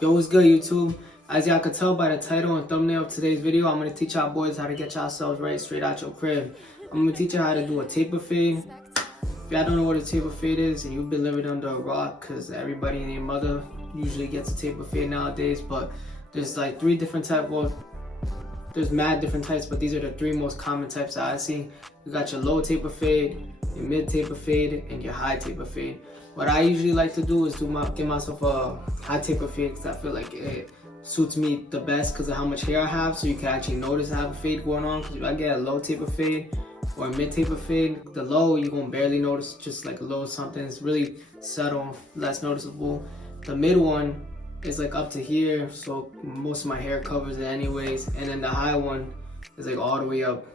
Yo, what's good, YouTube? As y'all can tell by the title and thumbnail of today's video, I'm going to teach y'all boys how to get yourselves ready straight out your crib. I'm going to teach you how to do a taper fade. If y'all don't know what a taper fade is and you've been living under a rock, because everybody and their mother usually gets a taper fade nowadays, but there's like three different types. Well, there's mad different types, but these are the three most common types that I see. You got your low taper fade, your mid taper fade, and your high taper fade. What I usually like to do is give myself a high taper fade because I feel like it suits me the best because of how much hair I have, so you can actually notice I have a fade going on. Because if I get a low taper fade or a mid taper fade, the low you're gonna barely notice, just like a low something. It's really subtle, less noticeable. The mid one is like up to here, so most of my hair covers it anyways, and then the high one is like all the way up,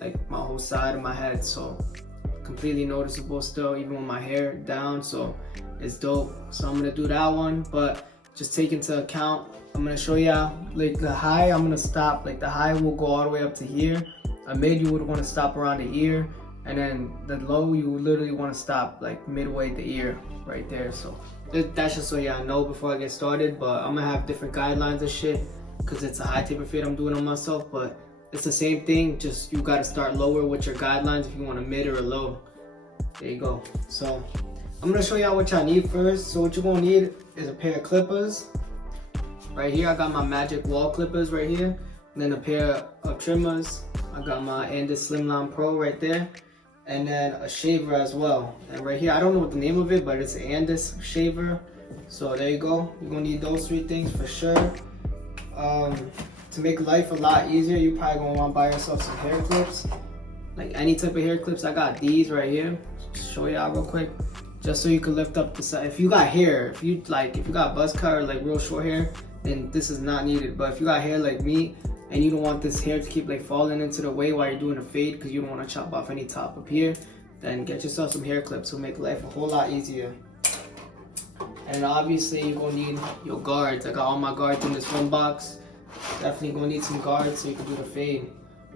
like my whole side of my head, so completely noticeable still even with my hair down, so it's dope. So I'm gonna do that one, but just take into account, I'm gonna show y'all like the high. I'm gonna stop, like the high will go all the way up to here. A mid you would want to stop around the ear, and then the low you literally want to stop like midway the ear right there. So that's just so y'all know before I get started. But I'm gonna have different guidelines and shit because it's a high taper fade I'm doing on myself, but it's the same thing, just you gotta start lower with your guidelines if you want a mid or a low. There you go. So I'm gonna show y'all what y'all need first. So what you're gonna need is a pair of clippers. Right here I got my Magic Wall clippers right here, and then a pair of trimmers. I got my Andis Slimline Pro right there, and then a shaver as well. And right here, I don't know what the name of it, but it's an Andis shaver. So there you go. You're gonna need those three things for sure. To make life a lot easier, you probably gonna want to buy yourself some hair clips, like any type of hair clips. I got these right here. Just show y'all real quick, just so you can lift up the side. If you got hair, if you got buzz cut or like real short hair, then this is not needed. But if you got hair like me and you don't want this hair to keep like falling into the way while you're doing a fade because you don't want to chop off any top up here, then get yourself some hair clips. It'll make life a whole lot easier. And obviously you're gonna need your guards. I got all my guards in this one box. Definitely gonna need some guards so you can do the fade.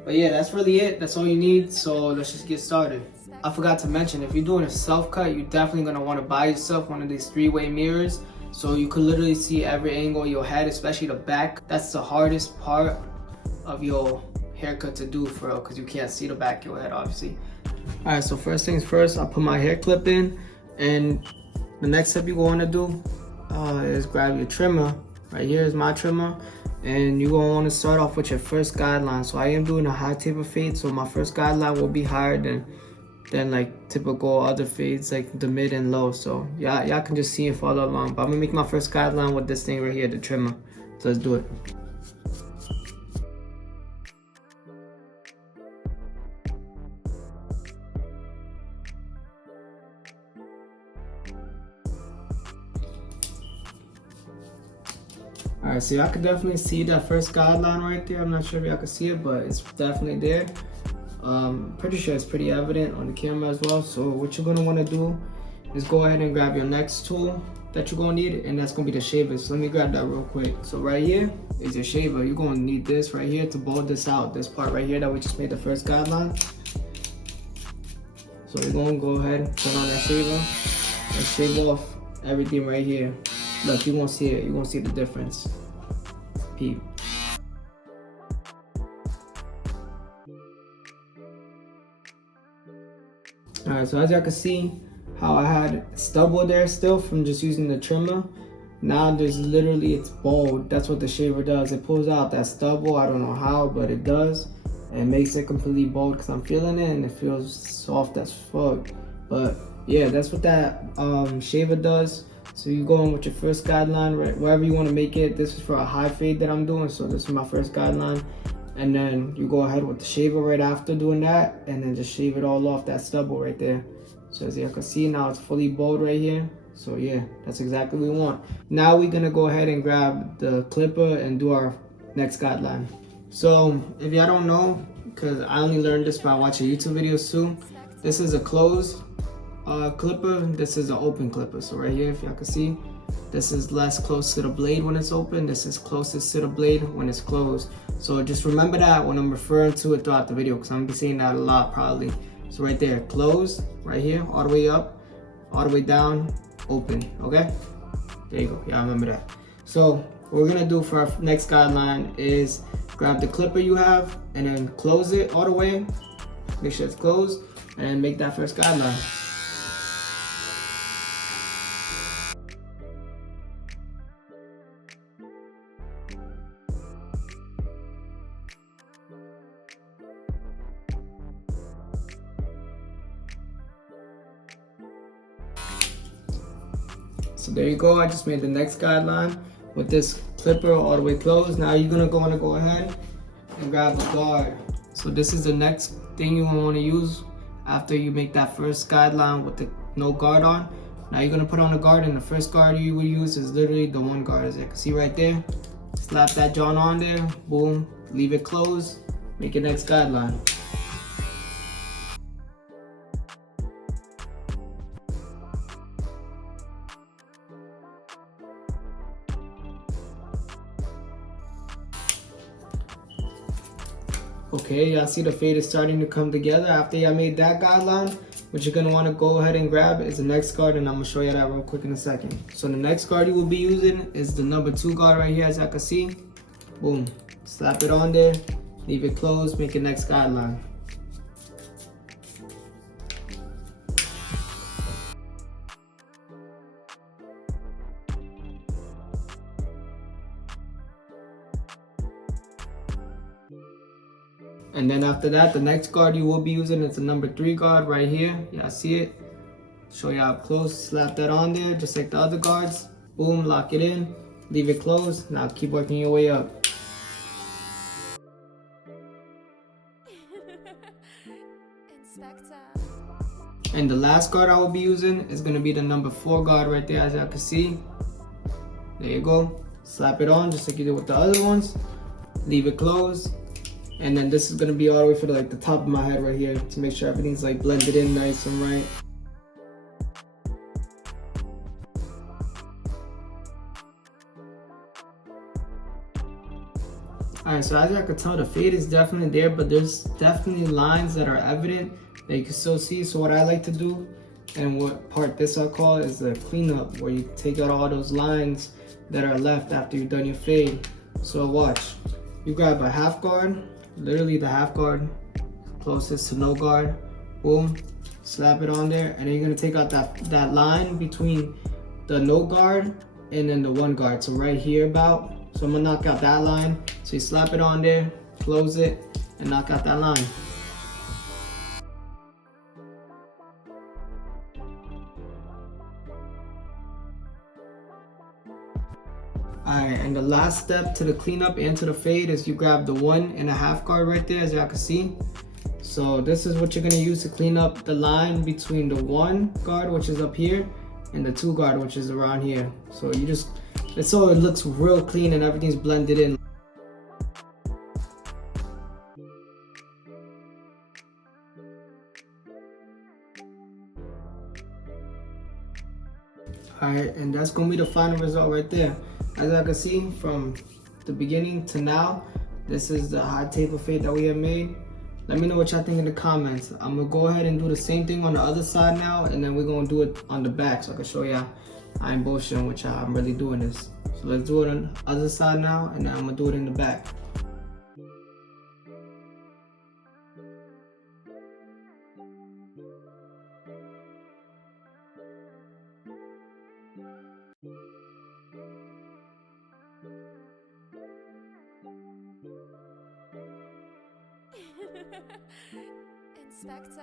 But yeah, that's really it. That's all you need. So let's just get started. I forgot to mention, if you're doing a self cut, you're definitely gonna want to buy yourself one of these three-way mirrors, so you can literally see every angle of your head, especially the back. That's the hardest part of your haircut to do for real, because you can't see the back of your head obviously. All right, so first things first, I'll put my hair clip in, and the next step you're going to do is grab your trimmer. Right here is my trimmer, and you're going to want to start off with your first guideline. So I am doing a high taper fade, so my first guideline will be higher than like typical other fades, like the mid and low. So y'all can just see and follow along. But I'm gonna make my first guideline with this thing right here, the trimmer. So let's do it. Alright, so y'all can definitely see that first guideline right there. I'm not sure if y'all can see it, but it's definitely there. Pretty sure it's pretty evident on the camera as well. So what you're gonna wanna do is go ahead and grab your next tool that you're gonna need, and that's gonna be the shaver. So let me grab that real quick. So right here is your shaver. You're gonna need this right here to bold this out, this part right here that we just made the first guideline. So you're gonna go ahead and turn on that shaver and shave off everything right here. Look, you're gonna see it. You're gonna see the difference. Peep. Alright, so as y'all can see how I had stubble there still from just using the trimmer. Now there's literally, it's bold. That's what the shaver does. It pulls out that stubble. I don't know how, but it does. And it makes it completely bold because I'm feeling it and it feels soft as fuck. But yeah, that's what that shaver does. So you go in with your first guideline, right, wherever you want to make it. This is for a high fade that I'm doing, so this is my first guideline. And then you go ahead with the shaver right after doing that, and then just shave it all off that stubble right there. So as you can see, now it's fully bold right here. So yeah, that's exactly what we want. Now we're gonna go ahead and grab the clipper and do our next guideline. So if y'all don't know, because I only learned this by watching YouTube videos too, this is a closed clipper, this is an open clipper. So right here, if y'all can see, this is less close to the blade when it's open, this is closest to the blade when it's closed. So just remember that when I'm referring to it throughout the video, because I'm gonna be saying that a lot probably. So right there, closed, right here, all the way up, all the way down, open, okay? There you go, y'all remember that. So what we're gonna do for our next guideline is grab the clipper you have and then close it all the way. Make sure it's closed and make that first guideline. So there you go, I just made the next guideline with this clipper all the way closed. Now you're gonna wanna go ahead and grab a guard. So this is the next thing you wanna use after you make that first guideline with the no guard on. Now you're gonna put on a guard, and the first guard you will use is literally the one guard, as you can see right there. Slap that John on there, boom, leave it closed, make your next guideline. Okay, y'all see the fade is starting to come together. After y'all made that guideline, what you're gonna wanna go ahead and grab is the next guard, and I'm gonna show you that real quick in a second. So the next guard you will be using is the number 2 guard right here, as y'all can see. Boom, slap it on there, leave it closed, make your next guideline. And then after that, the next guard you will be using is the number 3 guard right here. Y'all see it? Show you up close. Slap that on there, just like the other guards. Boom, lock it in, leave it closed. Now keep working your way up. And the last guard I will be using is gonna be the number 4 guard right there, as y'all can see. There you go. Slap it on, just like you did with the other ones. Leave it closed. And then this is gonna be all the way for the top of my head right here to make sure everything's like blended in nice and right. Alright, so as you can tell, the fade is definitely there, but there's definitely lines that are evident that you can still see. So what I like to do, and what part this I call, is the cleanup, where you take out all those lines that are left after you've done your fade. So watch, you grab a half guard, literally the half guard closest to no guard, boom, slap it on there, and then you're gonna take out that line between the no guard and then the one guard, so right here about. So I'm gonna knock out that line, so you slap it on there, close it, and knock out that line. Alright, and the last step to the cleanup and to the fade is you grab the 1.5 guard right there, as y'all can see. So this is what you're gonna use to clean up the line between the 1 guard, which is up here, and the 2 guard, which is around here. So you just, it's so it looks real clean and everything's blended in. Alright, and that's gonna be the final result right there. As I can see, from the beginning to now, this is the hot taper fade that we have made. Let me know what y'all think in the comments. I'm gonna go ahead and do the same thing on the other side now, and then we're gonna do it on the back so I can show y'all I ain't bullshitting with y'all. I'm really doing this. So let's do it on the other side now, and then I'm gonna do it in the back. Inspector.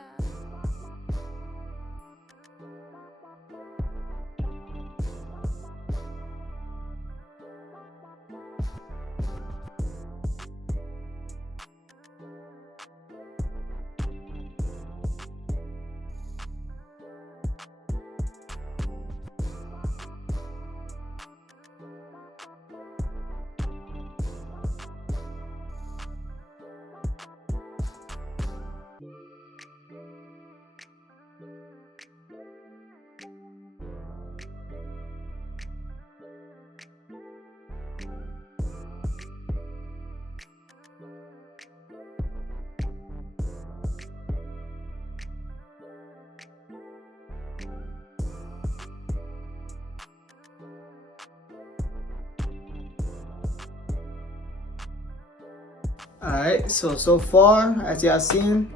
Alright, so far, as y'all seen,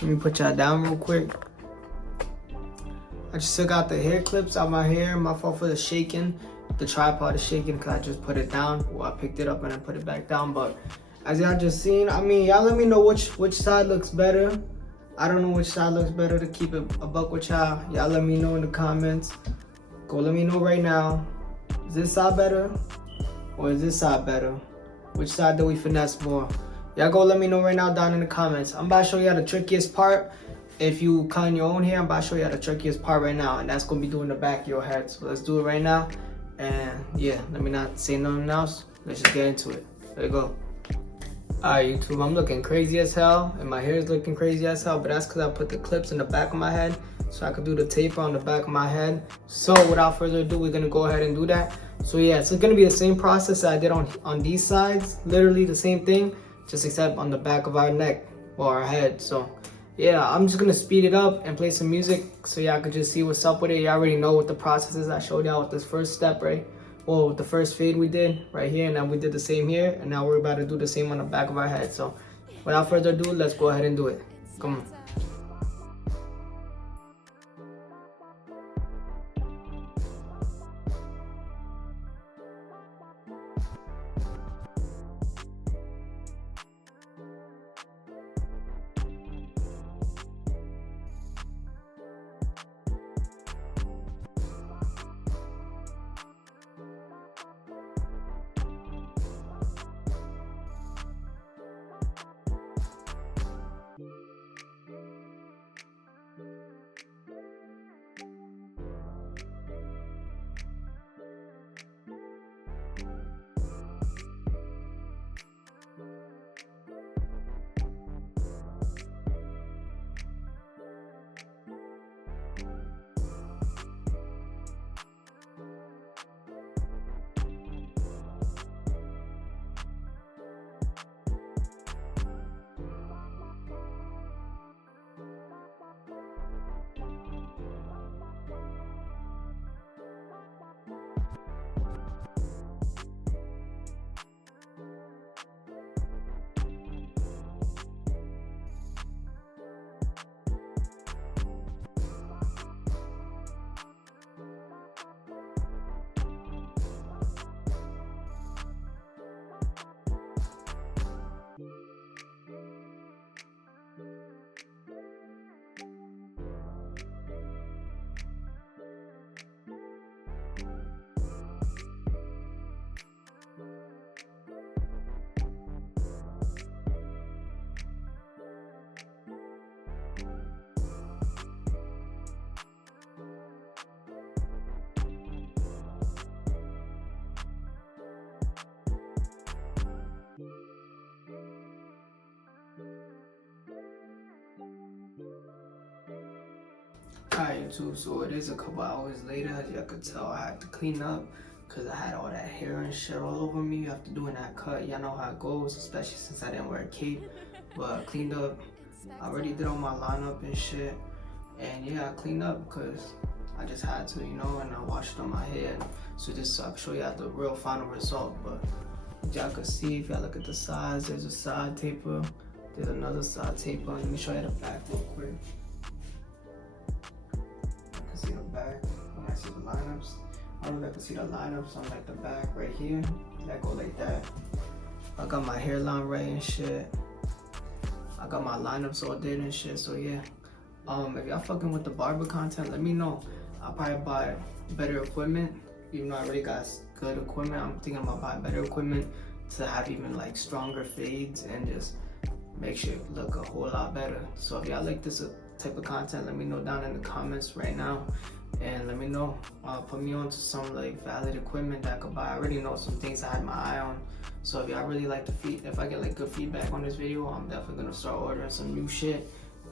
let me put y'all down real quick. I just took out the hair clips out my hair. My fault for the shaking. The tripod is shaking because I just put it down. Well, I picked it up and I put it back down. But as y'all just seen, I mean, y'all let me know which side looks better. I don't know which side looks better, to keep it a buck with y'all. Y'all let me know in the comments. Go let me know right now. Is this side better or is this side better? Which side do we finesse more? Y'all go let me know right now down in the comments. I'm about to show y'all the trickiest part. If you cut your own hair, I'm about to show y'all the trickiest part right now, and that's gonna be doing the back of your head. So let's do it right now. And yeah, let me not say nothing else. Let's just get into it. There you go. Alright, YouTube, I'm looking crazy as hell, and my hair is looking crazy as hell, but that's because I put the clips in the back of my head so I could do the taper on the back of my head. So without further ado, we're gonna go ahead and do that. So yeah, so it's gonna be the same process that I did on these sides, literally the same thing, just except on the back of our neck or our head. So yeah, I'm just gonna speed it up and play some music so y'all could just see what's up with it. Y'all already know what the process is. I showed y'all with this first step, right? Well, with the first fade we did right here, and then we did the same here, and now we're about to do the same on the back of our head. So without further ado, let's go ahead and do it. Come on. Alright, YouTube, so it is a couple hours later. As y'all could tell, I had to clean up because I had all that hair and shit all over me after doing that cut. Y'all know how it goes, especially since I didn't wear a cape. But I cleaned up. I already did all my lineup and shit. And yeah, I cleaned up because I just had to, you know, and I washed on my head. So just so I can show y'all the real final result. But y'all can see, if y'all look at the sides, there's a side taper. There's another side taper. Let me show you the back real quick. See the back, when I see the lineups. I don't know if I can see the lineups on like the back right here. That go like that. I got my hairline right and shit. I got my lineups all did and shit. So yeah. If y'all fucking with the barber content, let me know. I'll probably buy better equipment. Even though I already got good equipment, I'm thinking about buying better equipment to have even like stronger fades and just make sure it look a whole lot better. So if y'all like this type of content, let me know down in the comments right now, and let me know, put me on to some like valid equipment that I could buy. I already know some things I had my eye on, so if y'all really like if I get like good feedback on this video, I'm definitely gonna start ordering some new shit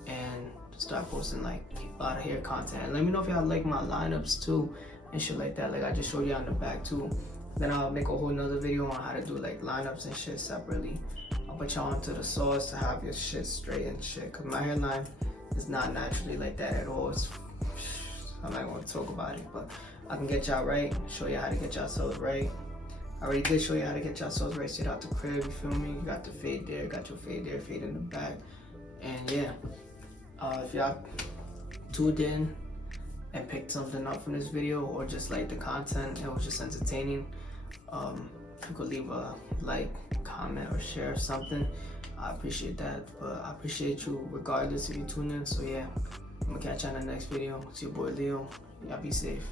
and start posting like a lot of hair content. And let me know if y'all like my lineups too and shit like that, like I just showed you on the back too. Then I'll make a whole nother video on how to do like lineups and shit separately. I'll put y'all onto the sauce to have your shit straight and shit, cause my hairline is not naturally like that at all. I'm not gonna talk about it, but I can get y'all right, show you how to get yourself right. I already did show you how to get your sauce right straight out the crib, you feel me? You got the fade there, got your fade there, fade in the back. And yeah, if y'all tuned in and picked something up from this video, or just like the content, it was just entertaining, you could leave a like, comment, or share something. I appreciate that, but I appreciate you regardless if you tune in. So yeah, I'm gonna catch you on the next video. It's your boy Leo. Y'all be safe.